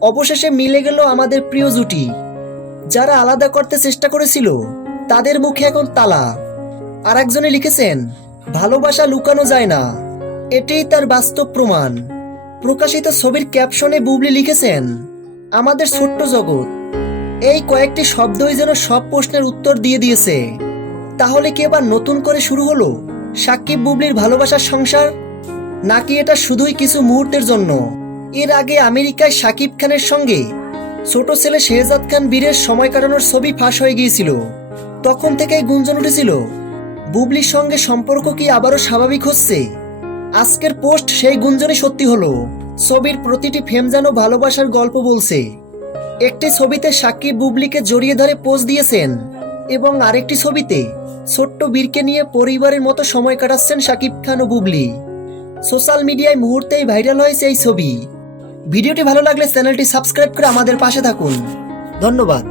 অবশেষে মিলে গেল আমাদের প্রিয় জুটি। যারা আলাদা করতে চেষ্টা করেছিল, তাদের মুখে এখন তালা। আর একজনে লিখেছেন, ভালোবাসা লুকানো যায় না। এটাই তার বাস্তব প্রমাণ। প্রকাশিত ছবির ক্যাপশনে বুবলি লিখেছেন, আমাদের ছোট্ট জগৎ। এই কয়েকটি শব্দই যেন সব প্রশ্নের উত্তর দিয়ে দিয়েছে। তাহলে কি এবার নতুন করে শুরু হলো? সাকিব বুবলির ভালোবাসার সংসার? নাকি এটা শুধুই কিছু মুহূর্তের জন্য? এর আগে আমেরিকায় সাকিব খানের সঙ্গে ছোট ছেলে শেহজাদ খান বীরের সময় কাটানোর ছবি ফাঁস হয়ে গিয়েছিল। তখন থেকেই গুঞ্জন উঠেছিল, বুবলির সঙ্গে সম্পর্ক কি আবারও স্বাভাবিক হচ্ছে? আজকের পোস্ট সেই গুঞ্জনই সত্যি হলো, ছবির প্রতিটি ফ্রেম যেন ভালোবাসার গল্প বলছে। একটি ছবিতে সাকিব বুবলিকে জড়িয়ে ধরে পোজ দিয়েছেন এবং আরেকটি ছবিতে ছোট্ট বীরকে নিয়ে পরিবারের মতো সময় কাটাচ্ছেন সাকিব খান ও বুবলি। সোশ্যাল মিডিয়ায় মুহূর্তেই ভাইরাল হয়েছে এই ছবি। ভিডিওটি ভালো লাগলে চ্যানেলটি সাবস্ক্রাইব করে আমাদের পাশে থাকুন। ধন্যবাদ।